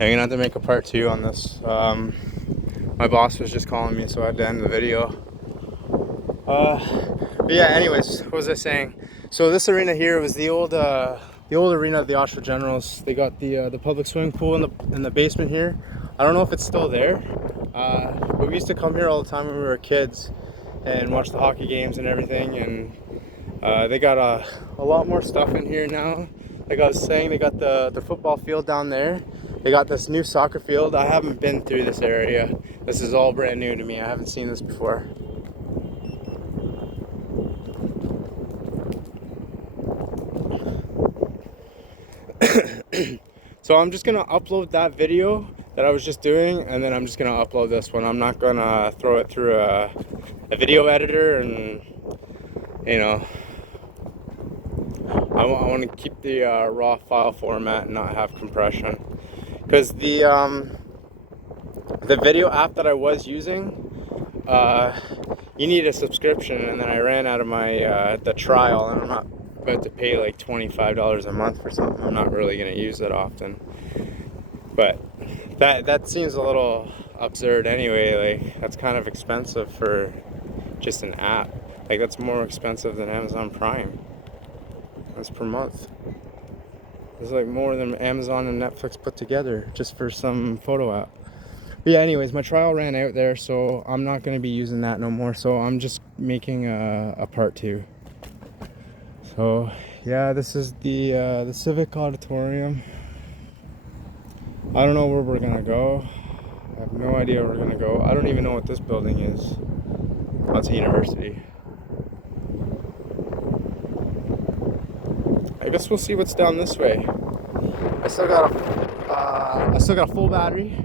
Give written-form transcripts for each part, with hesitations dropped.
I'm gonna have to make a part 2 on this. My boss was just calling me, so I had to end the video. But yeah, anyways, what was I saying? So this arena here was the old arena of the Oshawa Generals. They got the public swimming pool in the basement here. I don't know if it's still there, but we used to come here all the time when we were kids and watch the hockey games and everything. And they got a lot more stuff in here now. Like I was saying, they got the football field down there. They got this new soccer field. I haven't been through this area. This is all brand new to me. I haven't seen this before. So I'm just gonna upload that video that I was just doing, and then I'm just gonna upload this one. I'm not gonna throw it through a video editor, and you know, I want to keep the raw file format and not have compression, because the video app that I was using, you need a subscription, and then I ran out of my the trial, and I'm not about to pay like $25 a month for something I'm not really going to use that often. But that seems a little absurd anyway. Like, that's kind of expensive for just an app. Like, that's more expensive than Amazon Prime. That's per month. It's like more than Amazon and Netflix put together just for some photo app. But yeah, anyways, my trial ran out there, so I'm not going to be using that no more. So I'm just making a part 2. So yeah, this is the Civic Auditorium. I don't know where we're gonna go. I have no idea where we're gonna go. I don't even know what this building is. Oh, it's a university. I guess we'll see what's down this way. I still got a full battery.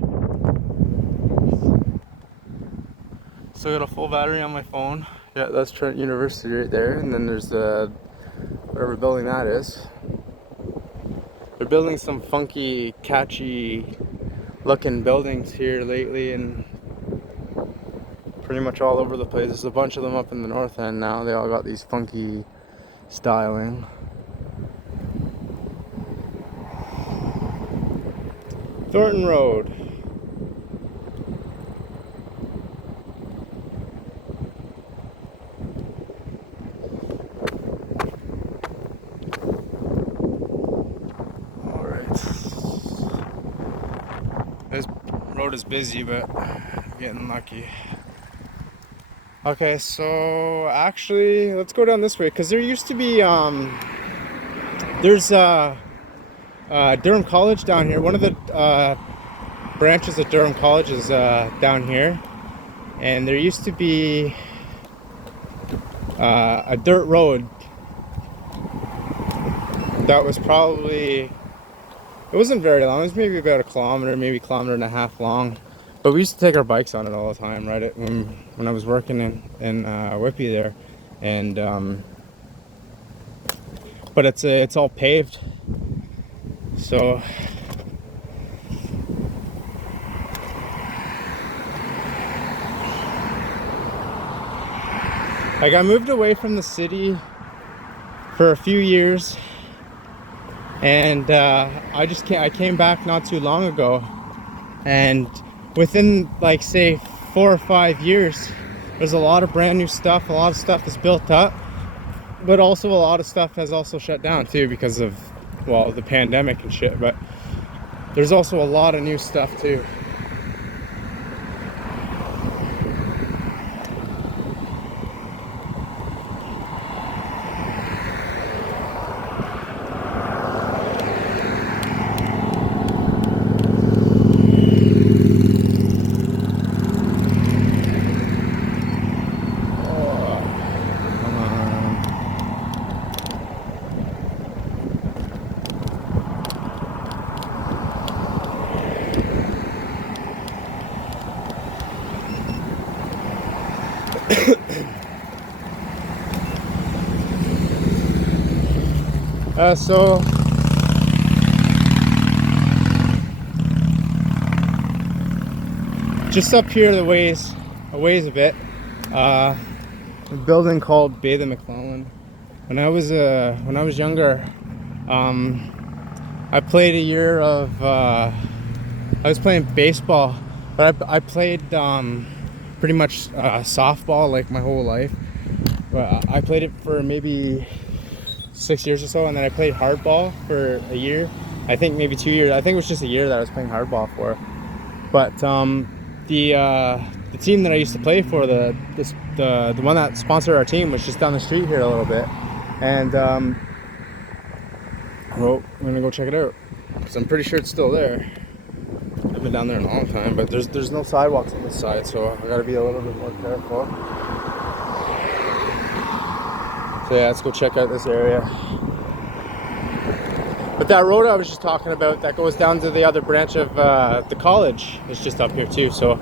Still got a full battery on my phone. Yeah, that's Trent University right there, and then there's the whatever building that is. They're building some funky, catchy looking buildings here lately, and pretty much all over the place. There's a bunch of them up in the north end now. They all got these funky styling. Thornton Road. This road is busy, but I'm getting lucky. Okay, so actually, let's go down this way, because there used to be, there's Durham College down here. One of the branches of Durham College is down here, and there used to be a dirt road that was probably, it wasn't very long. It was maybe about a kilometer, maybe a kilometer and a half long. But we used to take our bikes on it all the time, right? When I was working in Whippy there, and but it's all paved, so like I moved away from the city for a few years. And I came back not too long ago, and within like say 4 or 5 years, there's a lot of brand new stuff. A lot of stuff is built up, but also a lot of stuff has also shut down too because of, well, the pandemic and shit. But there's also a lot of new stuff too. So just up here a ways a bit, a building called Bay the McClellan. When I was younger, I played a year of I was playing baseball, but I played pretty much softball like my whole life. But I played it for maybe 6 years or so, and then I played hardball for a year. I think maybe 2 years. I think it was just a year that I was playing hardball for. But the team that I used to play for, the one that sponsored our team, was just down the street here a little bit, and well, I'm gonna go check it out because I'm pretty sure it's still there. I've been down there a long time, but there's no sidewalks on this side, so I gotta be a little bit more careful. So yeah, let's go check out this area. But that road I was just talking about that goes down to the other branch of the college is just up here too. So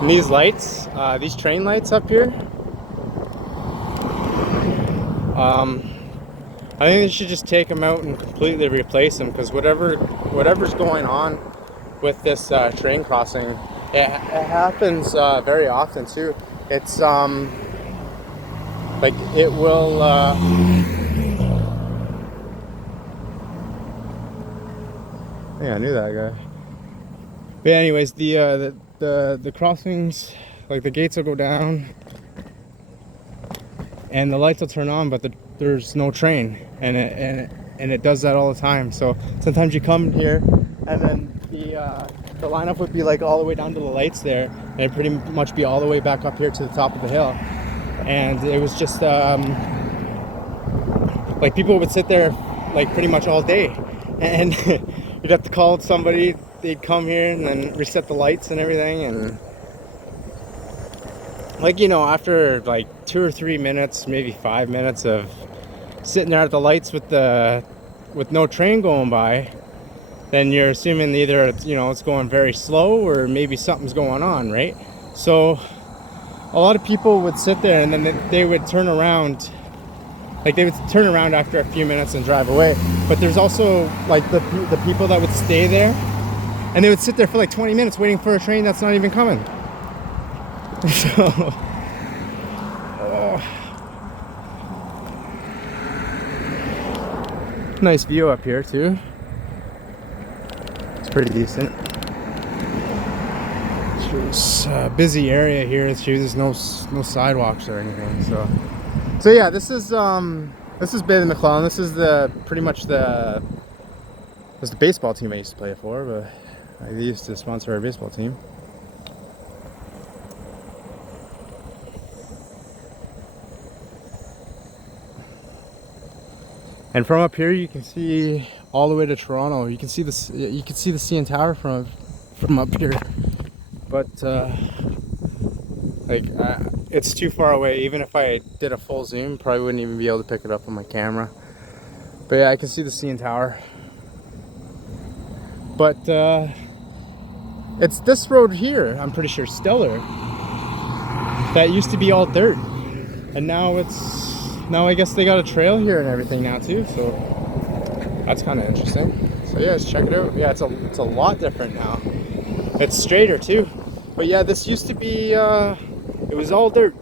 and these lights, these train lights up here, I think they should just take them out and completely replace them, because whatever's going on with this train crossing, it happens very often too. It's like it will yeah, I knew that guy. But anyways, the crossings, like the gates will go down and the lights will turn on, but there's no train, and it does that all the time. So sometimes you come here and then the lineup would be like all the way down to the lights there, and it'd pretty much be all the way back up here to the top of the hill. And it was just like people would sit there like pretty much all day, and you'd have to call somebody, they'd come here and then reset the lights and everything. And like, you know, after like 2 or 3 minutes, maybe 5 minutes of sitting there at the lights with no train going by, then you're assuming either it's, you know, it's going very slow or maybe something's going on, right? So a lot of people would sit there and then they would turn around. Like they would turn around after a few minutes and drive away. But there's also like the people that would stay there, and they would sit there for like 20 minutes waiting for a train that's not even coming. So, nice view up here too. It's pretty decent. It's a busy area here too. There's no sidewalks or anything. So yeah, this is Bailey McClellan. This is pretty much the baseball team I used to play for, but they used to sponsor our baseball team. And from up here, you can see all the way to Toronto. You can see the CN Tower from up here, but it's too far away. Even if I did a full zoom, probably wouldn't even be able to pick it up on my camera. But yeah, I can see the CN Tower. But it's this road here, I'm pretty sure, Stellar, that used to be all dirt, and now I guess they got a trail here and everything now too, so that's kind of interesting. So yeah, let's check it out. Yeah, it's a lot different now. It's straighter too. But yeah, this used to be it was all dirt.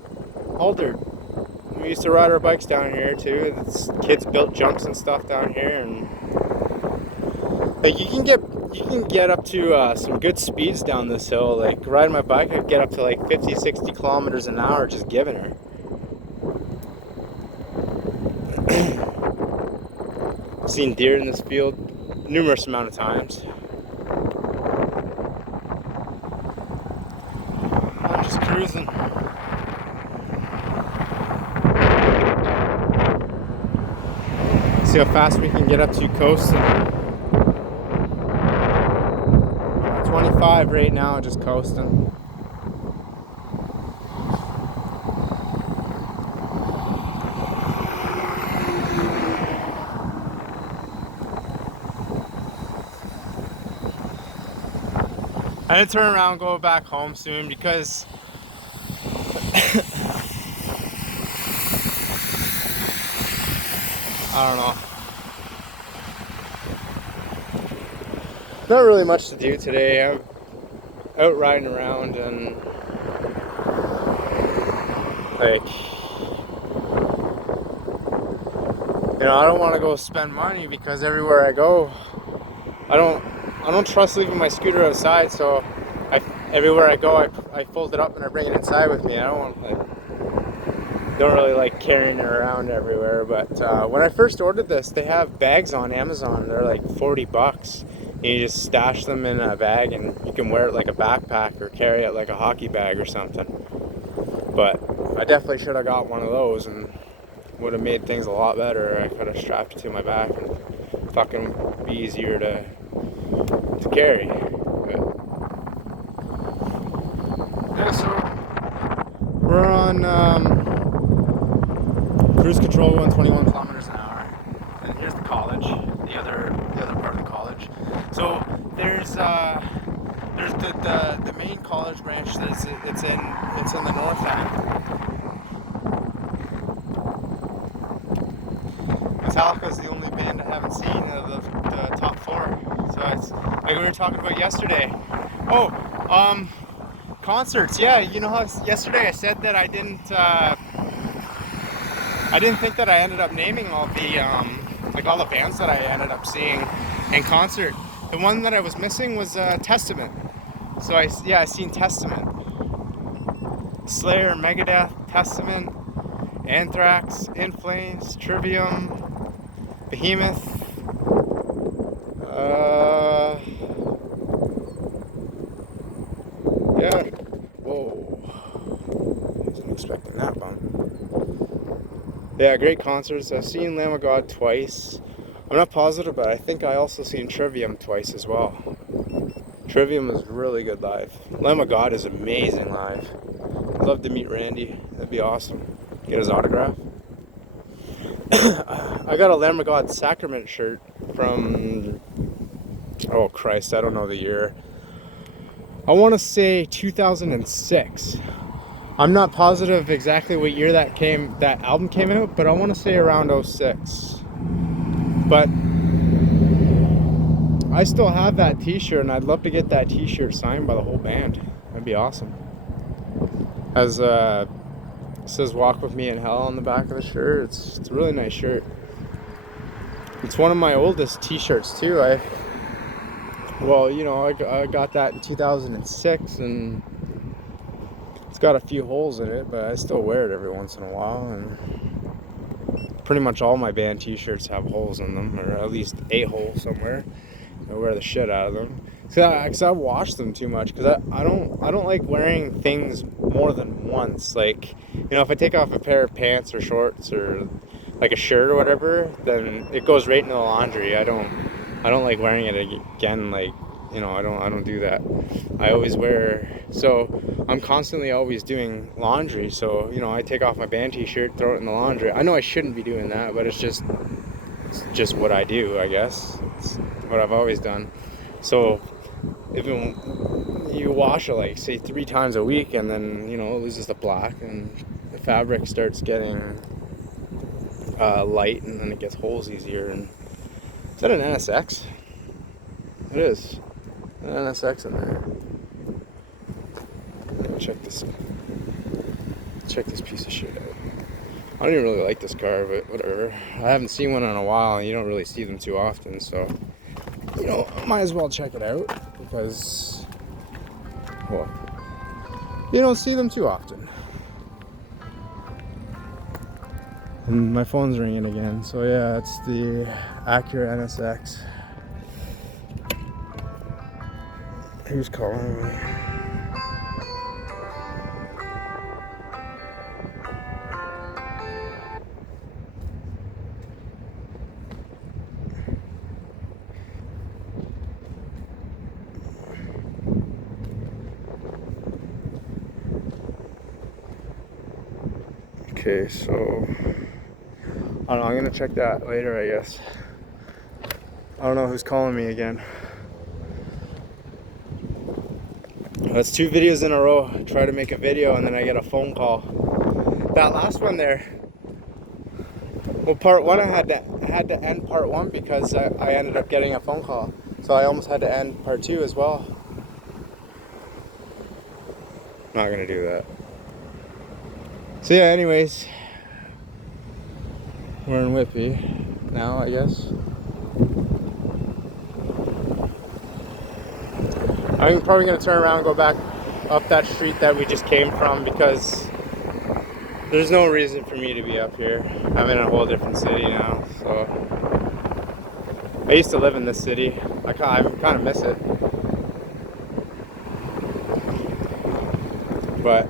We used to ride our bikes down here too. Kids built jumps and stuff down here, and like you can get up to some good speeds down this hill. Like riding my bike, I could get up to like 50-60 kilometers an hour just giving her. I've seen deer in this field numerous amount of times. I'm just cruising. See how fast we can get up to coasting. 25 right now, just coasting. I need to turn around and go back home soon because I don't know. Not really much to do today. I'm out riding around and like, you know, I don't want to go spend money because everywhere I go I don't trust leaving my scooter outside, so everywhere I go, I fold it up and I bring it inside with me. I don't really like carrying it around everywhere. But when I first ordered this, they have bags on Amazon. They're like $40. And you just stash them in a bag, and you can wear it like a backpack or carry it like a hockey bag or something. But I definitely should have got one of those, and would have made things a lot better. I could have strapped it to my back and fucking be easier to carry. But, yeah, so we're on cruise control going 21 kilometers an hour. And here's the college, the other part of the college. So there's the main college branch that's it's in the north end. Metallica's the only band I haven't seen of the top four. So it's like we were talking about yesterday. Oh, concerts. Yeah, you know how yesterday I said that I didn't think that I ended up naming all the all the bands that I ended up seeing in concert. The one that I was missing was Testament. So I seen Testament, Slayer, Megadeth, Testament, Anthrax, In Flames, Trivium, Behemoth. Yeah. Whoa. Wasn't expecting that bump. Yeah, great concerts. I've seen Lamb of God twice. I'm not positive, but I think I also seen Trivium twice as well. Trivium is really good live. Lamb of God is amazing live. I'd love to meet Randy. That'd be awesome. Get his autograph. I got a Lamb of God Sacrament shirt from, oh Christ, I don't know the year. I want to say 2006. I'm not positive exactly what year that album came out, but I want to say around 06. But I still have that t-shirt, and I'd love to get that t-shirt signed by the whole band. That'd be awesome. As it says "Walk with Me in Hell" on the back of the shirt. It's a really nice shirt. It's one of my oldest t-shirts too. I got that in 2006, and it's got a few holes in it, but I still wear it every once in a while. And pretty much all my band t-shirts have holes in them, or at least a hole somewhere. I wear the shit out of them because I wash them too much. Because I don't like wearing things more than once. Like, if I take off a pair of pants or shorts or like a shirt or whatever, then it goes right into the laundry. I don't like wearing it again. Like, I don't do that. I always so I'm constantly always doing laundry. So I take off my band t-shirt, throw it in the laundry. I know I shouldn't be doing that, but it's just what I do, I guess. It's what I've always done. So if you wash it like say 3 times a week, and then it loses the black and the fabric starts getting light, and then it gets holes easier. And is that an NSX? It is an NSX in there. Check this piece of shit out. I don't even really like this car, but whatever. I haven't seen one in a while, and you don't really see them too often, so might as well check it out, because you don't see them too often. And my phone's ringing again, so yeah, it's the Acura NSX. Who's calling me? Okay, so I don't know, I'm gonna check that later, I guess. I don't know who's calling me again. That's 2 videos in a row. I try to make a video and then I get a phone call. That last one there, well, part 1 I had to end part 1 because I ended up getting a phone call. So I almost had to end part 2 as well. Not gonna do that. So yeah, anyways, we're in Whitby now, I guess. I'm probably going to turn around and go back up that street that we just came from, because there's no reason for me to be up here. I'm in a whole different city now, so I used to live in this city. I kind of miss it, but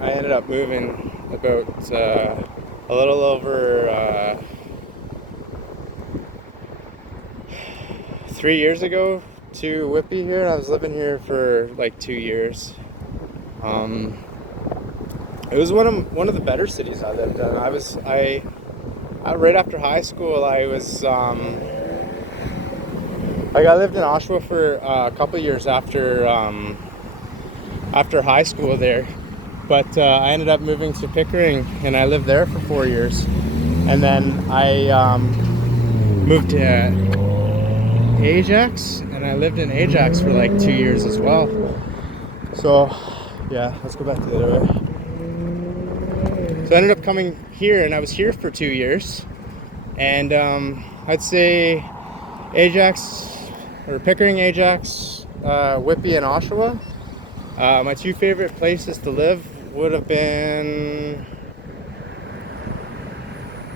I ended up moving about a little over 3 years ago to Whitby here. I was living here for like 2 years. It was one of the better cities I lived in. I right after high school, I was like, I lived in Oshawa for a couple years after high school there, but I ended up moving to Pickering, and I lived there for 4 years, and then I moved to Ajax, and I lived in Ajax for like 2 years as well. So yeah, let's go back to the other way. So I ended up coming here, and I was here for 2 years, and I'd say Ajax, or Pickering, Ajax, Whitby, and Oshawa. My two favorite places to live would have been,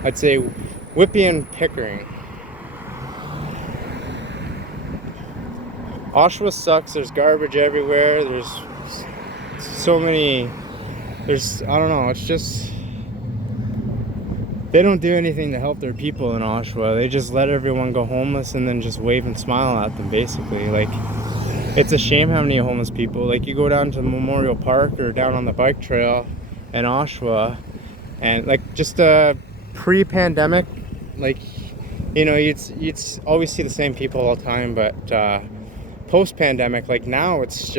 I'd say, Whitby and Pickering. Oshawa sucks. There's garbage everywhere. There's so many. I don't know. It's just, they don't do anything to help their people in Oshawa. They just let everyone go homeless and then just wave and smile at them, basically. Like, it's a shame how many homeless people, like, you go down to Memorial Park or down on the bike trail in Oshawa, and like, just pre-pandemic, like, you know, you'd always see the same people all the time, but post-pandemic, like, now it's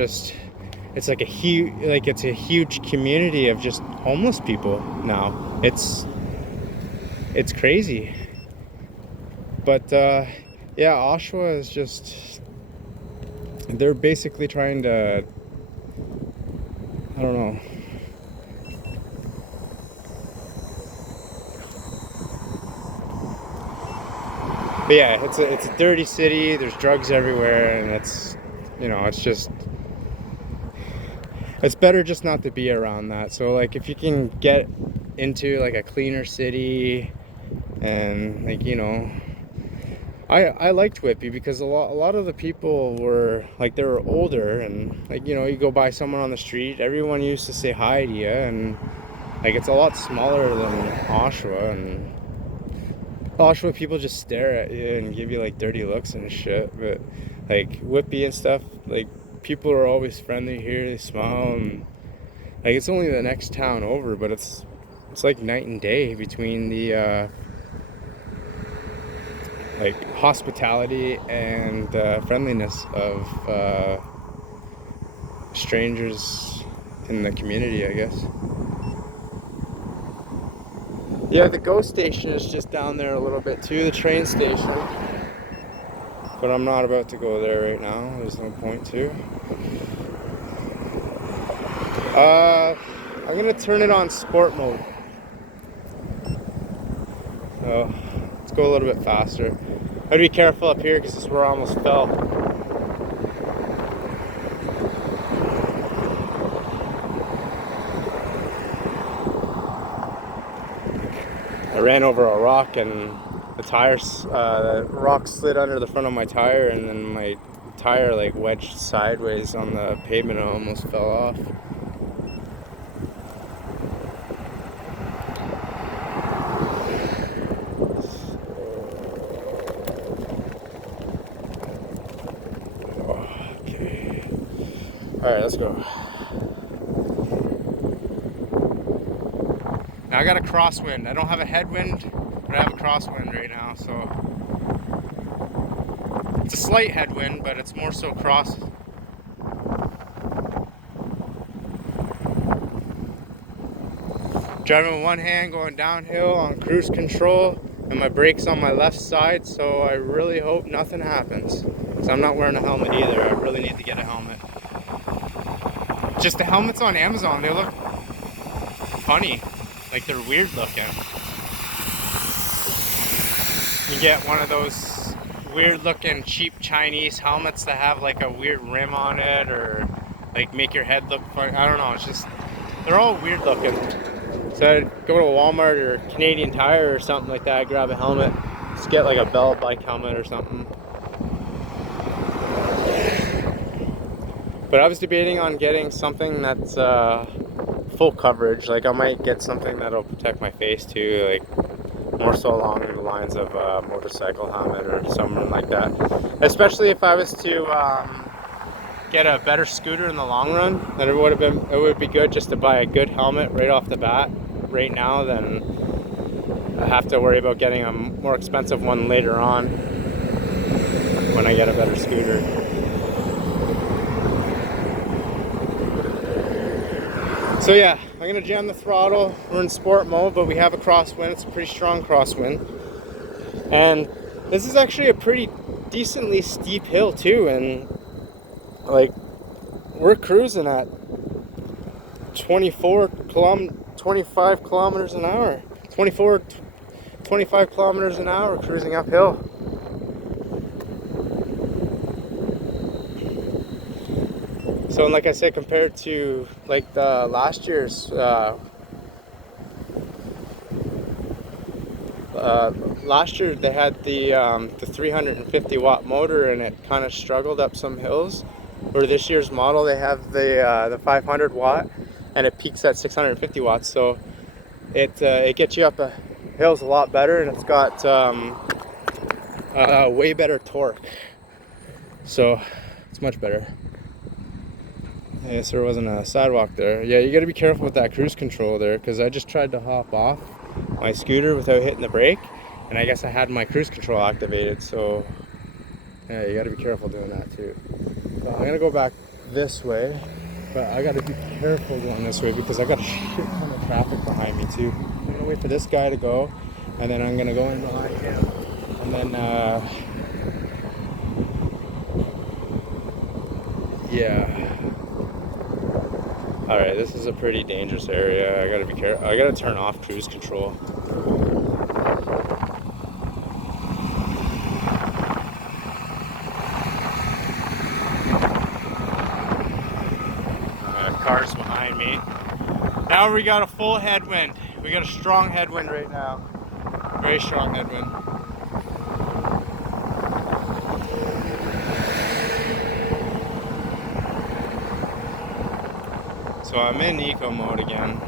like a huge community of just homeless people now. It's crazy. But yeah, Oshawa is just, they're basically trying to, I don't know. But yeah, it's a dirty city. There's drugs everywhere, and it's, you know, it's better just not to be around that. So like, if you can get into like a cleaner city, and like, you know, I liked Whitby because a lot of the people were like, they were older, and like, you know, you go by someone on the street, everyone used to say hi to you, and like, it's a lot smaller than Oshawa, and Oshawa people just stare at you and give you like dirty looks and shit. But like, Whitby and stuff, like, people are always friendly here. They smile, and like, it's only the next town over, but it's like night and day between the like, hospitality and friendliness of strangers in the community, I guess. Yeah, the GO station is just down there a little bit too, the train station. But I'm not about to go there right now. There's no point to. I'm gonna turn it on sport mode. So let's go a little bit faster. I gotta be careful up here because this is where I almost fell. I ran over a rock, and the rock slid under the front of my tire, and then my tire like wedged sideways on the pavement and almost fell off. Okay. Alright, let's go. Now I got a crosswind. I don't have a headwind, but I have a crosswind right now, so it's a slight headwind, but it's more so cross. Driving with one hand, going downhill on cruise control, and my brakes on my left side, so I really hope nothing happens. Because I'm not wearing a helmet either. I really need to get a helmet. Just the helmets on Amazon, they look funny. Like, they're weird looking. You get one of those weird looking cheap Chinese helmets that have like a weird rim on it, or like make your head look funny. I don't know, it's just, they're all weird looking. So I'd go to Walmart or Canadian Tire or something like that, grab a helmet, just get like a Bell bike helmet or something. But I was debating on getting something that's full coverage. Like I might get something that'll protect my face too, like more so along the lines of a motorcycle helmet or something like that. Especially if I was to get a better scooter in the long run, then it would be good just to buy a good helmet right off the bat right now, than I have to worry about getting a more expensive one later on when I get a better scooter. So yeah, I'm gonna jam the throttle. We're in sport mode, but we have a crosswind. It's a pretty strong crosswind. And this is actually a pretty decently steep hill too, and like we're cruising at 25 kilometers an hour. 25 kilometers an hour cruising uphill. So, and like I said, compared to like the last year's last year they had the 350 watt motor, and it kind of struggled up some hills. Or this year's model, they have the 500 watt, and it peaks at 650 watts. So it gets you up hills a lot better, and it's got way better torque. So it's much better. I guess there wasn't a sidewalk there. Yeah, you got to be careful with that cruise control there, because I just tried to hop off my scooter without hitting the brake, and I guess I had my cruise control activated. So yeah, you got to be careful doing that too. So I'm gonna go back this way, but I got to be careful going this way because I got a shit ton of traffic behind me too. I'm gonna wait for this guy to go, and then I'm gonna go in behind him, and then yeah. All right, this is a pretty dangerous area. I gotta be careful. I gotta turn off cruise control. Cars behind me. Now we got a full headwind. We got a strong headwind right now. Very strong headwind. So I'm in eco mode again.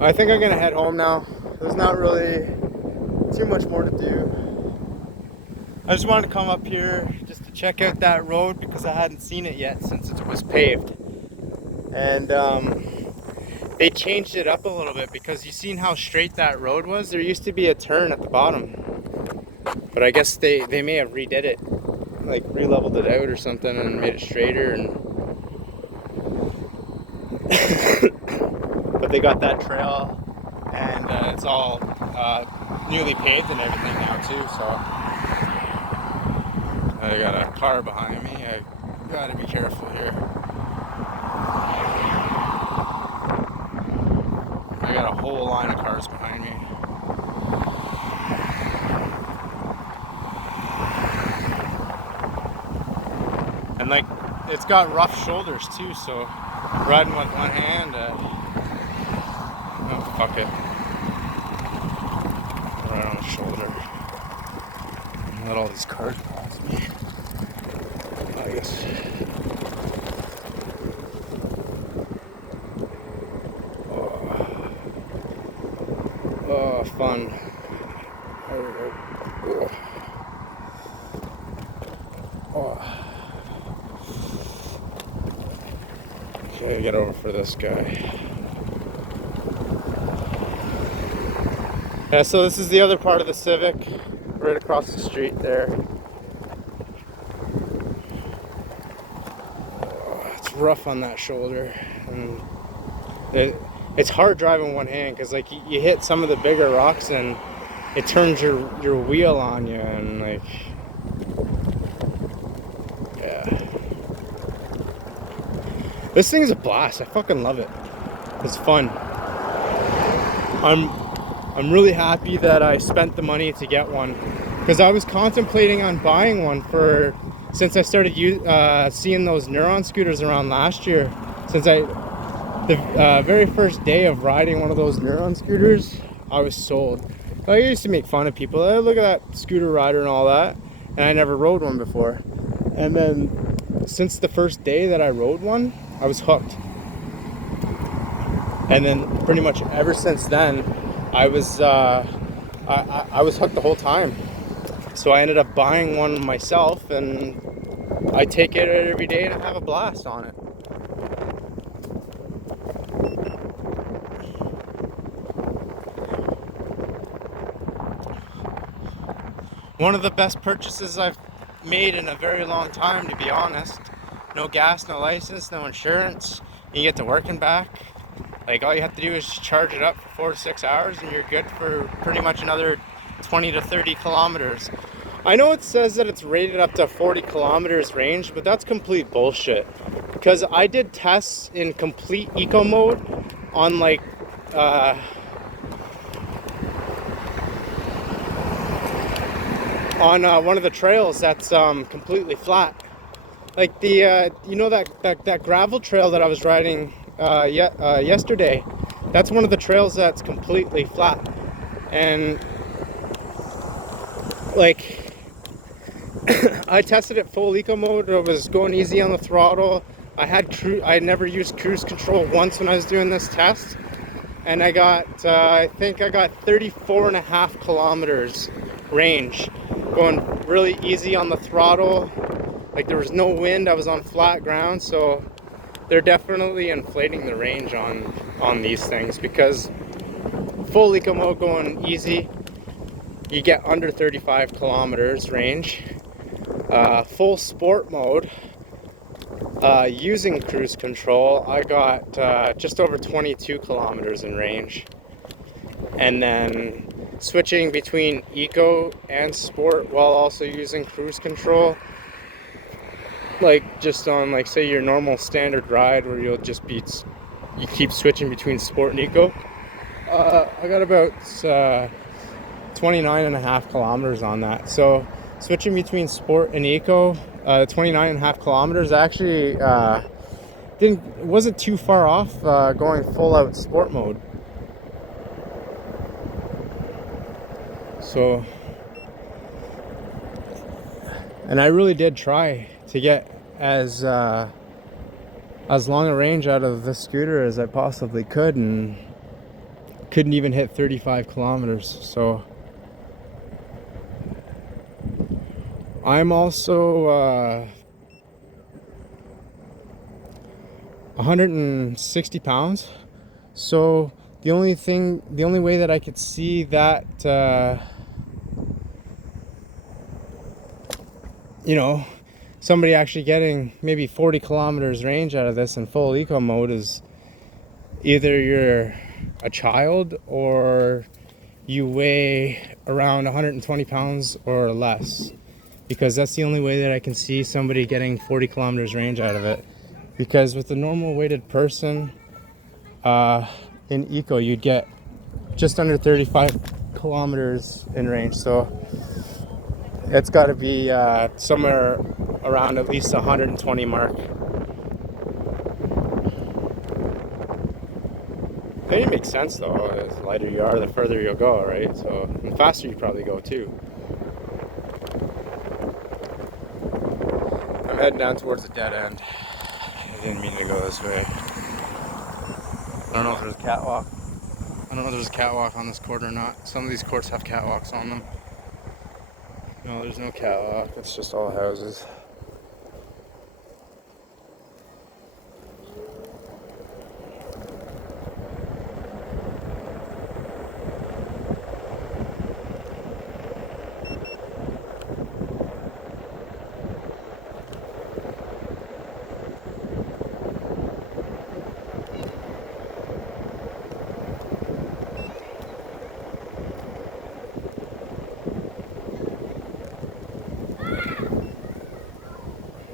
I think I'm gonna head home now. There's not really too much more to do. I just wanted to come up here just to check out that road because I hadn't seen it yet since it was paved. And they changed it up a little bit, because you seen how straight that road was? There used to be a turn at the bottom, but I guess they may have redid it, like re-leveled it out or something and made it straighter. And but they got that trail, and it's all newly paved and everything now too. So I got a car behind me. I gotta be careful here. I got a whole line of cars behind me. And like, it's got rough shoulders too, so riding with one hand, oh fuck it. Right on the shoulder. Let all these cars pass me. I guess. Oh, fun. There we go. Oh. Okay, get over for this guy. Yeah, so this is the other part of the Civic, right across the street there. Oh, it's rough on that shoulder, and it's hard driving one hand, because like you hit some of the bigger rocks and it turns your wheel on you, and like, yeah. This thing is a blast. I fucking love it. It's fun. I'm really happy that I spent the money to get one, because I was contemplating on buying one since I started seeing those Neuron scooters around last year. Since the very first day of riding one of those Neuron scooters, I was sold. I used to make fun of people. Oh, look at that scooter rider and all that, and I never rode one before. And then since the first day that I rode one, I was hooked. And then pretty much ever since then, I was hooked the whole time. So I ended up buying one myself, and I take it every day and I have a blast on it. One of the best purchases I've made in a very long time, to be honest. No gas, no license, no insurance. You get to working back. Like, all you have to do is charge it up for 4 to 6 hours and you're good for pretty much another 20 to 30 kilometers. I know it says that it's rated up to 40 kilometers range, but that's complete bullshit. Because I did tests in complete eco mode on like on one of the trails that's completely flat. Like the you know that gravel trail that I was riding yesterday, that's one of the trails that's completely flat. And like I tested it full eco mode. I was going easy on the throttle. I never used cruise control once when I was doing this test, and I got I think I got 34.5 kilometers range, going really easy on the throttle. Like, there was no wind, I was on flat ground, so they're definitely inflating the range on these things, because full eco mode going easy, you get under 35 kilometers range. Full sport mode, using cruise control, I got just over 22 kilometers in range. And then switching between eco and sport while also using cruise control, like just on, like, say your normal standard ride where you keep switching between sport and eco, I got about 29.5 kilometers on that. So switching between sport and eco, 29.5 kilometers actually wasn't too far off going full out sport mode. So, and I really did try to get as long a range out of this scooter as I possibly could, and couldn't even hit 35 kilometers. So I'm also 160 pounds. So the only way that I could see that somebody actually getting maybe 40 kilometers range out of this in full eco mode is either you're a child or you weigh around 120 pounds or less, because that's the only way that I can see somebody getting 40 kilometers range out of it. Because with a normal weighted person in eco, you'd get just under 35 kilometers in range. So it's got to be somewhere around at least 120 mark. I think it makes sense though. The lighter you are, the further you'll go, right? So, and the faster you probably go too. I'm heading down towards the dead end. I didn't mean to go this way. I don't know if there's a catwalk. I don't know if there's a catwalk on this court or not. Some of these courts have catwalks on them. No, there's no catwalk. It's just all houses.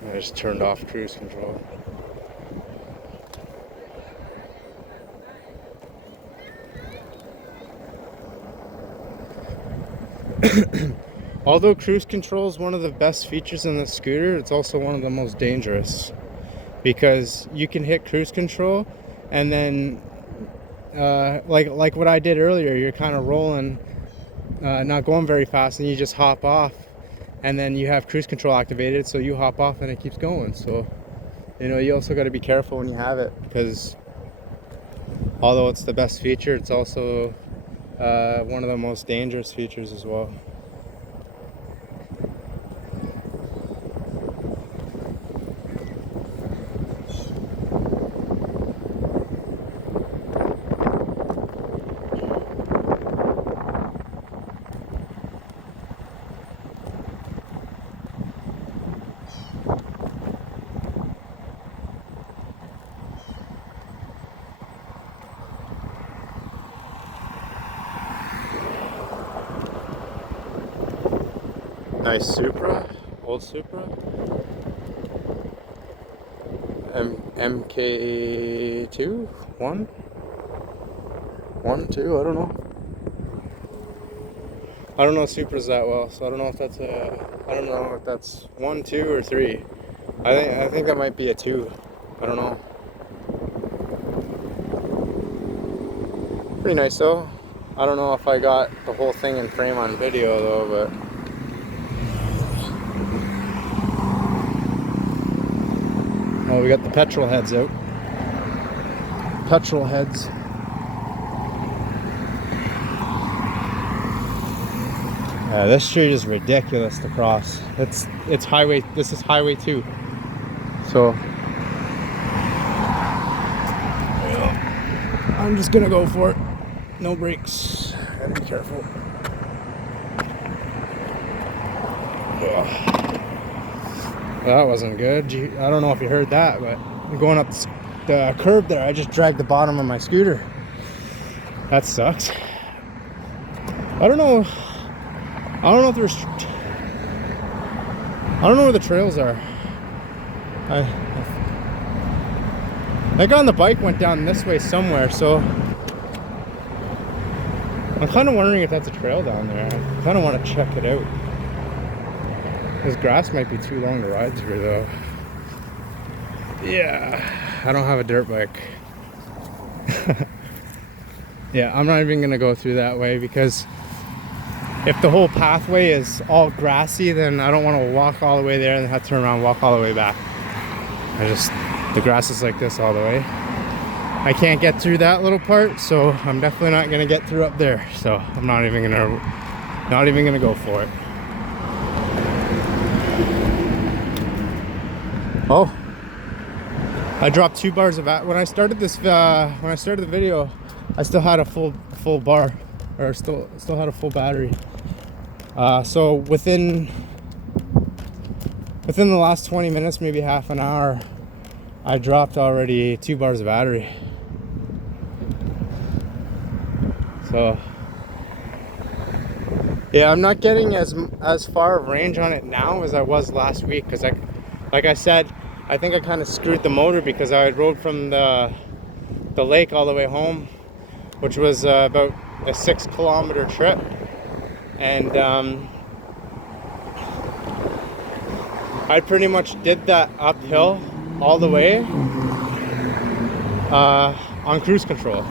I just turned off cruise control. Although cruise control is one of the best features in the scooter, it's also one of the most dangerous, because you can hit cruise control and then like what I did earlier, you're kind of rolling, not going very fast, and you just hop off, and then you have cruise control activated, so you hop off and it keeps going. So you also got to be careful when you have it, because although it's the best feature, it's also one of the most dangerous features as well. Nice Supra, old Supra. MK2, 1, 2, I don't know. I don't know Supras that well, so I don't know if that's I don't know if that's 1, 2, or 3. I think that might be a 2. I don't know. Pretty nice though. I don't know if I got the whole thing in frame on video though, but. Oh, we got the petrol heads out. Petrol heads. Yeah, this street is ridiculous to cross. It's highway. This is highway 2. So I'm just gonna go for it. No brakes. Gotta be careful. Ugh. That wasn't good. I don't know if you heard that, but going up the curb there, I just dragged the bottom of my scooter. That sucks. I don't know if there's. I don't know where the trails are. That guy on the bike went down this way somewhere, so I'm kind of wondering if that's a trail down there. I kind of want to check it out. This grass might be too long to ride through though. Yeah, I don't have a dirt bike. Yeah, I'm not even gonna go through that way, because if the whole pathway is all grassy, then I don't want to walk all the way there and have to turn around and walk all the way back. The grass is like this all the way. I can't get through that little part, so I'm definitely not gonna get through up there. So I'm not even gonna go for it. Oh, I dropped 2 bars of when I started this. When I started the video, I still had a full bar, or still had a full battery. So within the last 20 minutes, maybe half an hour, I dropped already 2 bars of battery. So yeah, I'm not getting as far of range on it now as I was last week, because like I said, I think I kind of screwed the motor, because I rode from the lake all the way home, which was about a 6-kilometer trip, and I pretty much did that uphill all the way on cruise control.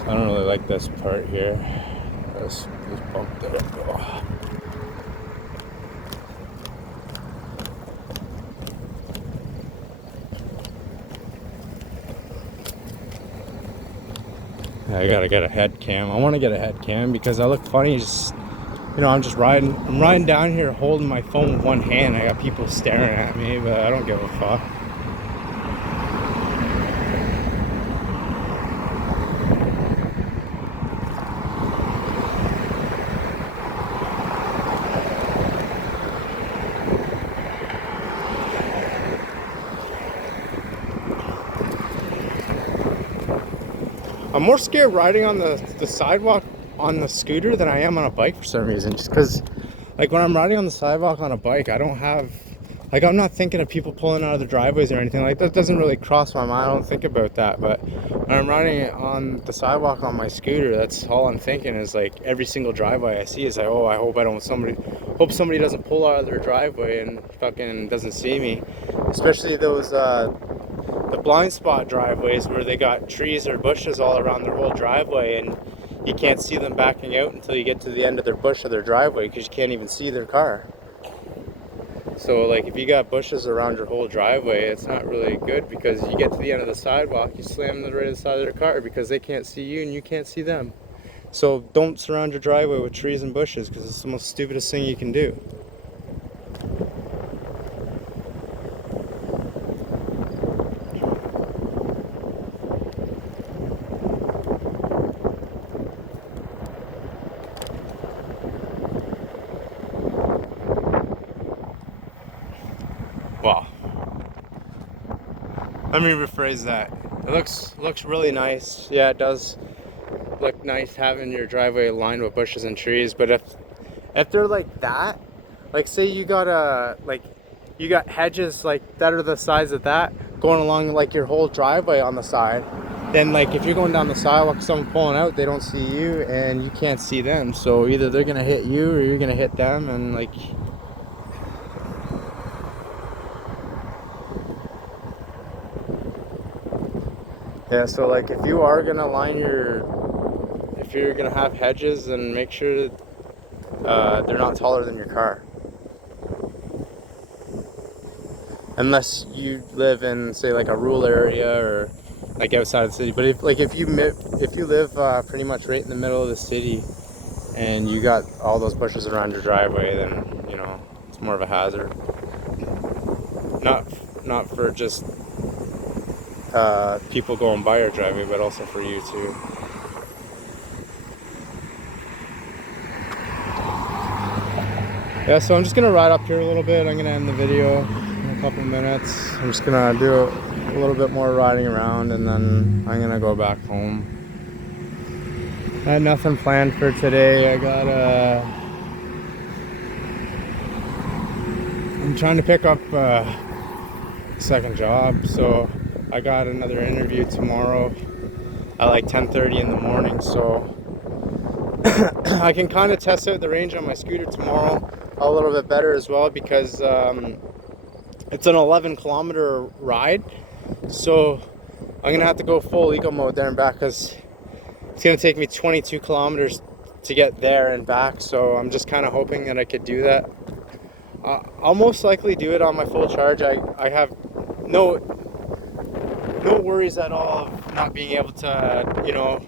I don't really like this part here. This bump there. Oh. I gotta get a head cam. I want to get a head cam because I look funny. Just, I'm just riding. I'm riding down here holding my phone with one hand. I got people staring at me, but I don't give a fuck. I'm more scared riding on the sidewalk on the scooter than I am on a bike for some reason. Just because, like, when I'm riding on the sidewalk on a bike, I don't have Like, I'm not thinking of people pulling out of their driveways or anything. Like, that doesn't really cross my mind. I don't think about that. But when I'm riding on the sidewalk on my scooter, that's all I'm thinking is, like, every single driveway I see is like, oh, I hope somebody doesn't pull out of their driveway and fucking doesn't see me. Especially those, the blind spot driveways where they got trees or bushes all around their whole driveway, and you can't see them backing out until you get to the end of their bush of their driveway because you can't even see their car. So, like, if you got bushes around your whole driveway, it's not really good, because you get to the end of the sidewalk, you slam them right to the side of their car because they can't see you and you can't see them. So don't surround your driveway with trees and bushes, because it's the most stupidest thing you can do. Well, let me rephrase that. It looks really nice. Yeah, it does look nice having your driveway lined with bushes and trees. But if they're like that, like, say you got you got hedges like that are the size of that going along like your whole driveway on the side, then, like, if you're going down the sidewalk, someone pulling out, they don't see you and you can't see them. So either they're gonna hit you or you're gonna hit them, and, like, yeah, so, like, if you are gonna if you're gonna have hedges, then make sure that they're not taller than your car. Unless you live in, say, like, a rural area or, like, outside of the city. But if you live pretty much right in the middle of the city and you got all those bushes around your driveway, then, you know, it's more of a hazard. Not for just people going by your driveway, but also for you too. Yeah, so I'm just gonna ride up here a little bit. I'm gonna end the video in a couple of minutes. I'm just gonna do a little bit more riding around, and then I'm gonna go back home. I had nothing planned for today. I'm trying to pick up a second job, so I got another interview tomorrow at like 10:30 in the morning, so I can kind of test out the range on my scooter tomorrow a little bit better as well, because it's an 11-kilometer ride, so I'm gonna have to go full eco mode there and back, because it's gonna take me 22 kilometers to get there and back. So I'm just kind of hoping that I could do that. I'll most likely do it on my full charge. I have no worries at all of not being able to, you know,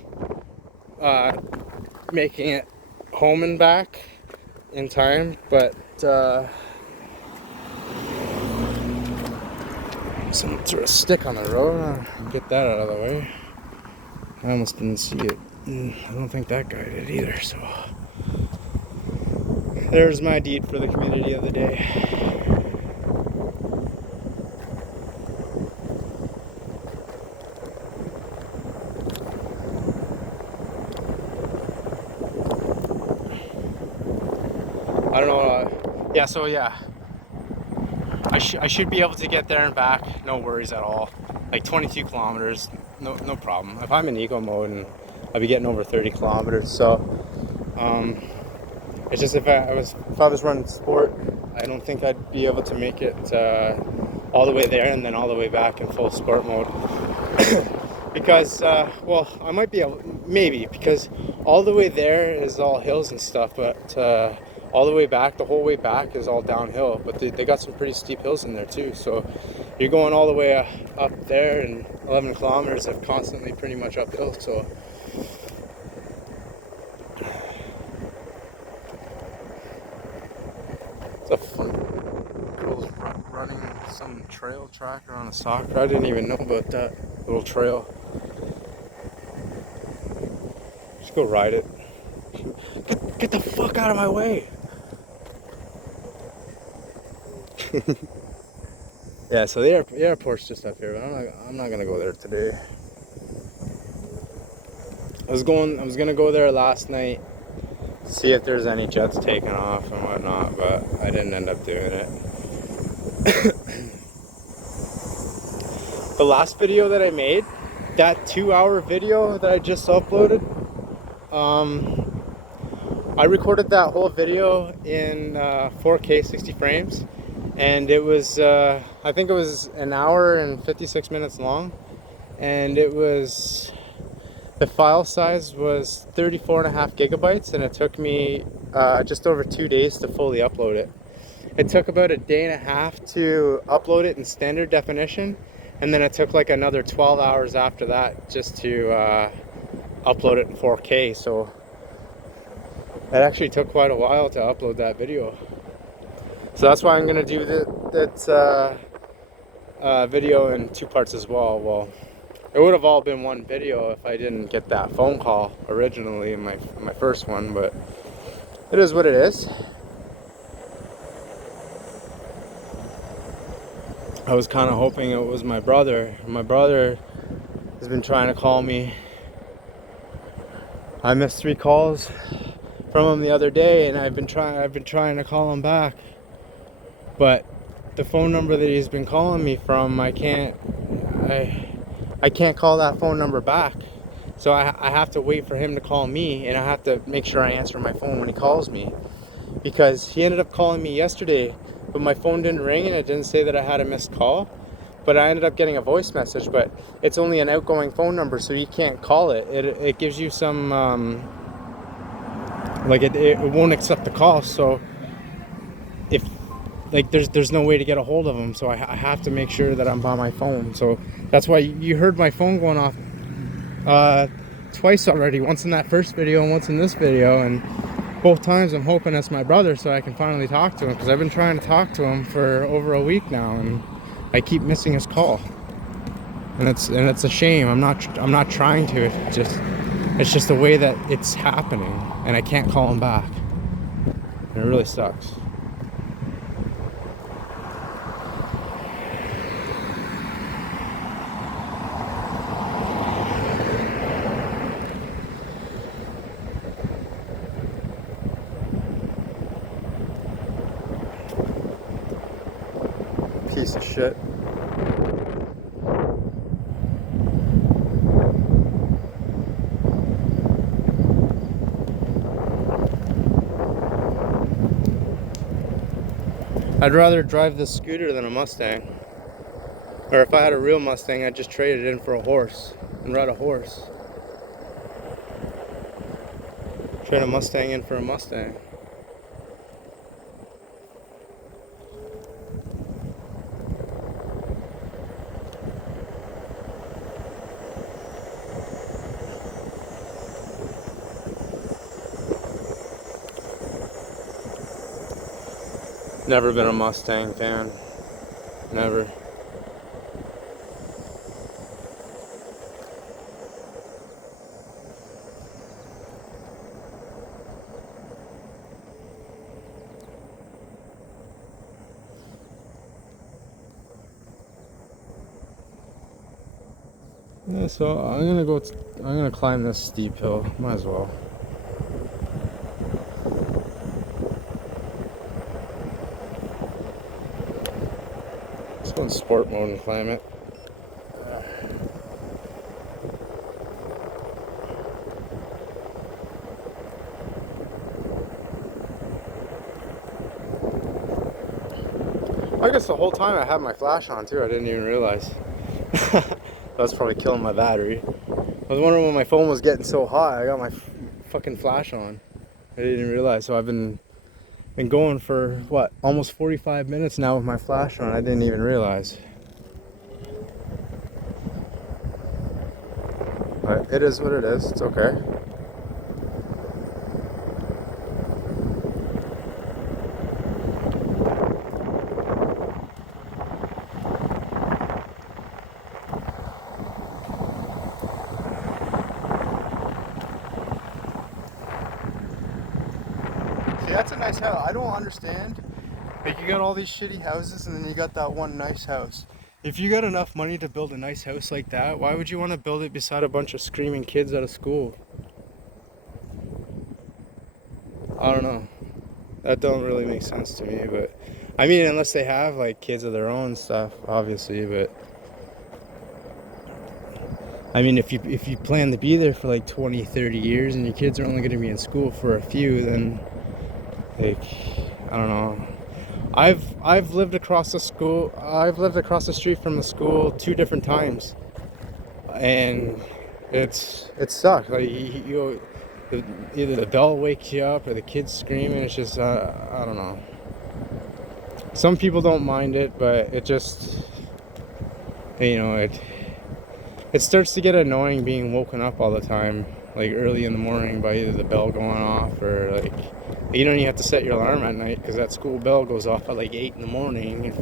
making it home and back in time, but someone threw a stick on the road. I'll get that out of the way. I almost didn't see it. I don't think that guy did either, so there's my deed for the community of the day. I don't know. Yeah, so yeah, I should be able to get there and back, no worries at all. Like 22 kilometers, no problem. If I'm in eco mode, and I'll be getting over 30 kilometers. So it's just if I was running sport, I don't think I'd be able to make it all the way there and then all the way back in full sport mode. Because well, I might be able, maybe, because all the way there is all hills and stuff, but all the way back, the whole way back is all downhill, but they got some pretty steep hills in there too. So you're going all the way up there, and 11 kilometers of constantly pretty much uphill. So it's a fun, girls running some trail tracker on a soccer. I didn't even know about that little trail. Just go ride it. Get the fuck out of my way. Yeah, so the airport's just up here, but I'm not gonna go there today. I was gonna go there last night, see if there's any jets taking off and whatnot, but I didn't end up doing it. The last video that I made, that 2-hour video that I just uploaded, I recorded that whole video in 4K 60 frames, and it was I think it was an hour and 56 minutes long, and it was, the file size was 34.5 gigabytes, and it took me just over 2 days to fully upload it. It took about a day and a half to upload it in standard definition, and then it took like another 12 hours after that just to upload it in 4K. So it actually took quite a while to upload that video. So that's why I'm gonna do that video in 2 parts as well. Well, it would have all been one video if I didn't get that phone call originally in my first one, but it is what it is. I was kind of hoping it was my brother. My brother has been trying to call me. I missed 3 calls from him the other day, and I've been trying to call him back. But the phone number that he's been calling me from, I can't call that phone number back. So I have to wait for him to call me, and I have to make sure I answer my phone when he calls me. Because he ended up calling me yesterday, but my phone didn't ring and it didn't say that I had a missed call. But I ended up getting a voice message, but it's only an outgoing phone number, so you can't call it. It gives you some, like it won't accept the call. So if, like, there's no way to get a hold of him, so I have to make sure that I'm by my phone. So that's why you heard my phone going off twice already, once in that first video and once in this video, and both times I'm hoping it's my brother so I can finally talk to him, because I've been trying to talk to him for over a week now, and I keep missing his call, and it's a shame. I'm not trying to. It's just the way that it's happening, and I can't call him back. And it really sucks. Piece of shit. I'd rather drive this scooter than a Mustang. Or if I had a real Mustang, I'd just trade it in for a horse and ride a horse. Trade a Mustang in for a Mustang. Never been a Mustang fan. Never. Yeah, so I'm gonna climb this steep hill. Might as well. Let's go in sport mode and climb it. I guess the whole time I had my flash on too. I didn't even realize. That's probably killing my battery. I was wondering when my phone was getting so hot. I got my fucking flash on. I didn't even realize. So I've been going for what, almost 45 minutes now with my flash on. I didn't even realize. But it is what it is. It's okay. See, that's a nice house. I don't understand. Like, you got all these shitty houses and then you got that one nice house. If you got enough money to build a nice house like that, why would you want to build it beside a bunch of screaming kids out of school? I don't know. That don't really make sense to me, but I mean, unless they have like kids of their own and stuff, obviously. But I mean, if you plan to be there for like 20, 30 years and your kids are only going to be in school for a few, then like, I don't know. I've lived across the school. I've lived across the street from the school 2 different times, and it sucks. Like either the bell wakes you up or the kids screaming. It's just I don't know. Some people don't mind it, but it just, you know, it starts to get annoying being woken up all the time, like early in the morning by either the bell going off or like, you don't even have to set your alarm at night because that school bell goes off at like 8 in the morning. If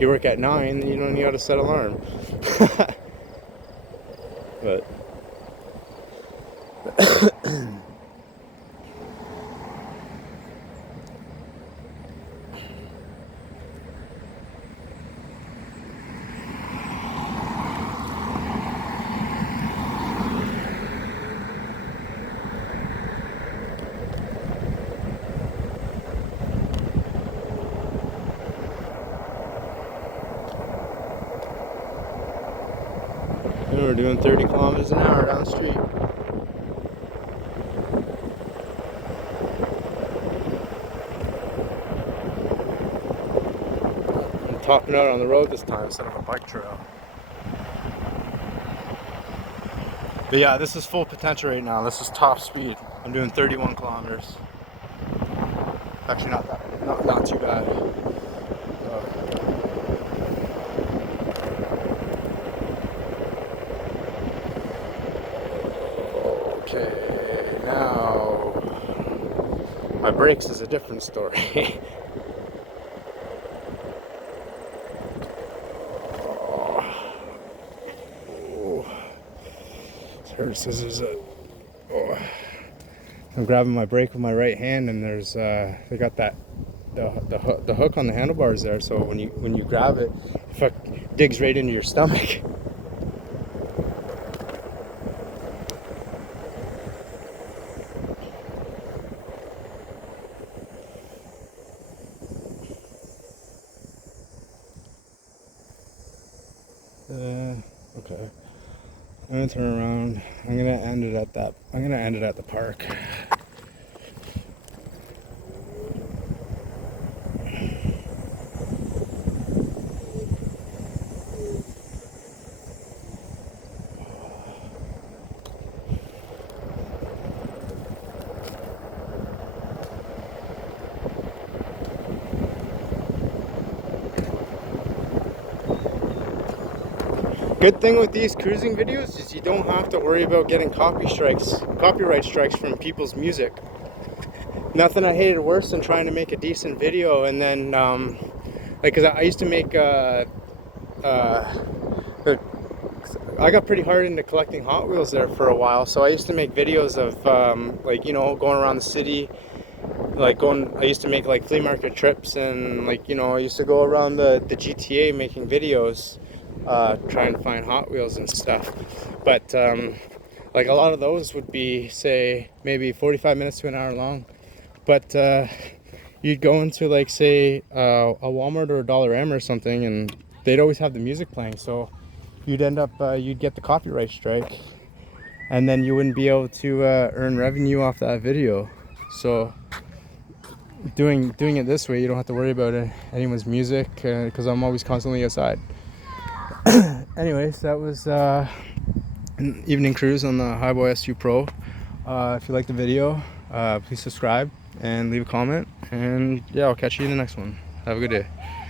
you work at 9, then you don't even have to set alarm. But we're doing 30 kilometers an hour down the street. I'm topping out on the road this time instead of a bike trail. But yeah, this is full potential right now. This is top speed. I'm doing 31 kilometers. Actually, not too bad. Okay, now my brakes is a different story. Oh, it hurts. Oh. I'm grabbing my brake with my right hand, and there's they got that the hook on the handlebars there. So when you grab it, it digs right into your stomach. Okay. I'm gonna turn around. I'm gonna end it at the park. Good thing with these cruising videos is you don't have to worry about getting copyright strikes from people's music. Nothing I hated worse than trying to make a decent video and then, like, cause I used to make, I got pretty hard into collecting Hot Wheels there for a while, so I used to make videos of, like, you know, going around the city, I used to make like flea market trips and like, you know, I used to go around the GTA making videos. Trying to find Hot Wheels and stuff, but like a lot of those would be, say, maybe 45 minutes to an hour long, but you'd go into like, say, a Walmart or a Dollar M or something, and they'd always have the music playing, so you'd end up you'd get the copyright strike, and then you wouldn't be able to earn revenue off that video. So doing it this way, you don't have to worry about anyone's music, because I'm always constantly outside. Anyways, that was an evening cruise on the Hiboy S2 Pro. If you liked the video, please subscribe and leave a comment. And yeah, I'll catch you in the next one. Have a good day.